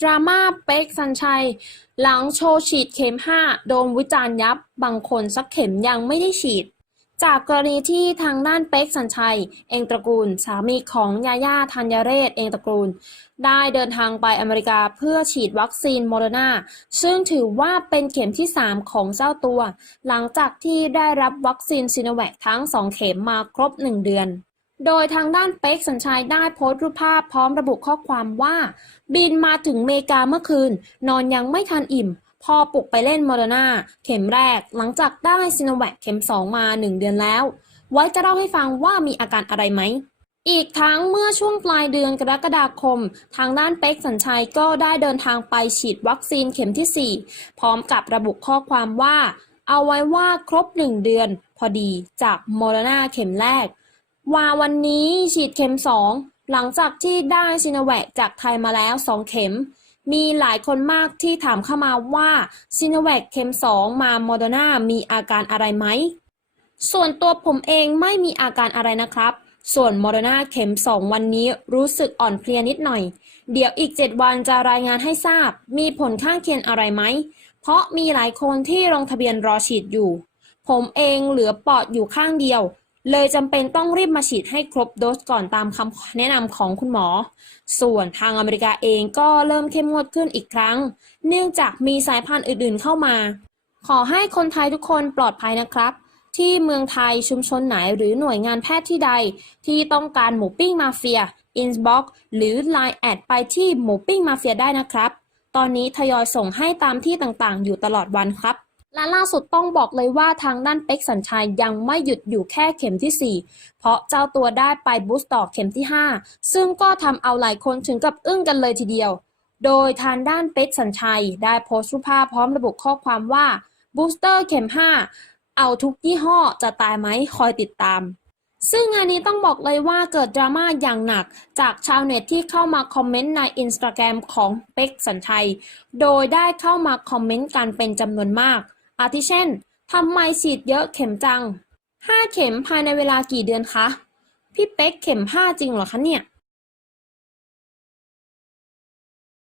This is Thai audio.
ดราม่าเป๊กสัญชัย หลังโชว์ฉีดเข็ม 5 โดนวิจารณ์ยับบางคนสักเข็มยังไม่ได้ฉีด จากกรณีที่ทางด้านเป๊กสัญชัย เองตระกูล สามีของยาย่าธัญเรศเองตระกูล ได้เดินทางไปอเมริกาเพื่อฉีดวัคซีนโมเดอร์นาซึ่งถือว่าเป็นเข็มที่ 3 ของเจ้าตัว หลังจากที่ได้รับวัคซีนซิโนแวคทั้ง 2 เข็มมาครบ 1 เดือน โดยทางด้านเป๊กสัญชัยได้โพสต์รูปภาพพร้อมระบุข้อความว่า บินมาถึงเมกาเมื่อคืน นอนยังไม่ทันอิ่ม พอปลุกไปเล่นโมเดอร์นาเข็มแรก หลังจากได้ซิโนแวคเข็ม 2 มา 1 เดือนแล้ว ไว้จะเล่าให้ฟังว่ามีอาการอะไรไหมอีกทั้งเมื่อช่วงปลายเดือนกรกฎาคม ทางด้านเป๊กสัญชัยก็ได้เดินทางไปฉีดวัคซีนเข็มที่ 4 พร้อมกับระบุข้อความว่า เอาไว้ว่าครบ 1 เดือน พอดีจากโมเดอร์นาเข็มแรก ว่าวันนี้ฉีดเข็ม 2 หลังจากที่ได้ซิโนแวคจากไทยมาแล้ว 2 เข็ม มีหลายคนมากที่ถามเข้ามาว่าซิโนแวคเข็ม 2 มาโมเดอร์นามีอาการอะไรไหม ส่วนตัวผมเองไม่มีอาการอะไรนะครับ ส่วนโมเดอร์นาเข็ม 2 วันนี้รู้สึกอ่อนเพลียนิดหน่อย เดี๋ยวอีก 7 วันจะรายงานให้ทราบ มีผลข้างเคียงอะไรไหม เพราะมีหลายคนที่ลงทะเบียนรอฉีดอยู่ ผมเองเหลือปอดอยู่ข้างเดียว เลยจำเป็นต้องรีบมาฉีดให้ครบโดสก่อนตามคำแนะนำของคุณหมอ ส่วนทางอเมริกาเองก็เริ่มเข้มงวดขึ้นอีกครั้ง เนื่องจากมีสายพันธุ์อื่นๆเข้ามา ขอให้คนไทยทุกคนปลอดภัยนะครับ ที่เมืองไทยชุมชนไหนหรือหน่วยงานแพทย์ที่ใด ที่ต้องการหมูปิ้งมาเฟียอินบ็อกหรือ Line แอดไปที่หมูปิ้งมาเฟียได้นะครับ ตอนนี้ทยอยส่งให้ตามที่ต่างๆ อยู่ตลอดวันครับ และล่าสุดต้องบอกเลยว่าทางด้านเป็กสัญชัยยังไม่หยุดอยู่แค่เข็มที่ 4 เพราะเจ้าตัวได้ไปบูสต์ต่อเข็มที่ 5 ซึ่งก็ทำเอาหลายคนถึงกับอึ้งกันเลยทีเดียว โดยทางด้านเป็กสัญชัยได้โพสต์รูปภาพพร้อมระบุข้อความว่าบูสเตอร์เข็ม 5 เอาทุกยี่ห้อจะตายไหมคอยติดตามซึ่งงานนี้ต้องบอกเลยว่าเกิดดราม่าอย่างหนัก จากชาวเน็ตที่เข้ามาคอมเมนต์ในอินสตาแกรมของเป็กสัญชัย โดยได้เข้ามาคอมเมนต์กันเป็นจำนวนมาก อาทิเช่นทำไมฉีดเยอะเข็มจัง 5 เข็มภายในเวลากี่เดือนคะ พี่เป๊กเข็ม 5 จริงเหรอคะเนี่ย